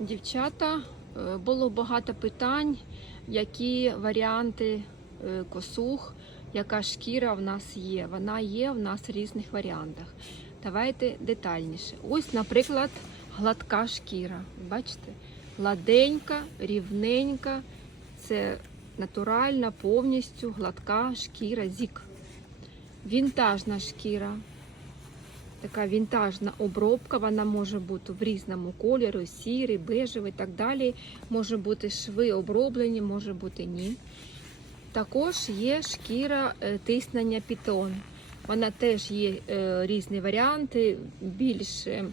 Дівчата, е, було багато питань, які варіанти е, косух, яка шкіра в нас є. Вона є в нас в різних варіантах. Давайте детальніше. Ось, наприклад, гладка шкіра. Бачите? Гладенька, рівненька. Це натуральна, повністю гладка шкіра зік. Вінтажна шкіра. Така вінтажна обробка, вона може бути в різному кольорі, сірий, бежевий і так далі. Може бути шви оброблені, може бути ні. Також є шкіра е, тиснення пітон. Вона теж є е, різні варіанти, більш е,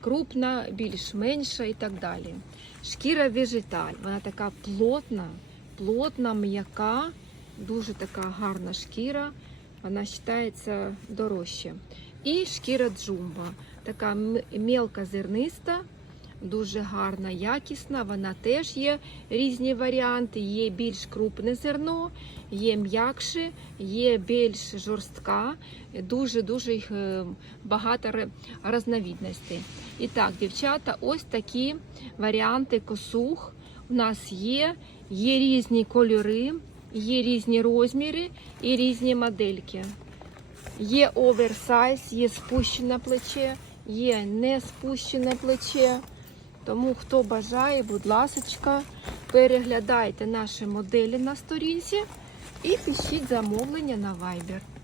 крупна, більш менша і так далі. Шкіра вежеталь, вона така плотна, плотна, м'яка, дуже така гарна шкіра. Вона вважається дорожче. І шкіра джумба, така м- мелка зерниста, дуже гарна, якісна. Вона теж є різні варіанти. Є більш крупне зерно, є м'якше, є більш жорстка. Дуже дуже їх е, багато різновидностей. І так, дівчата, ось такі варіанти косух у нас є. Є різні кольори, є різні розміри і різні модельки. Є оверсайз, є спущене плече, є не спущене плече. Тому хто бажає, будь ласка, переглядайте наші моделі на сторінці і пишіть замовлення на Viber.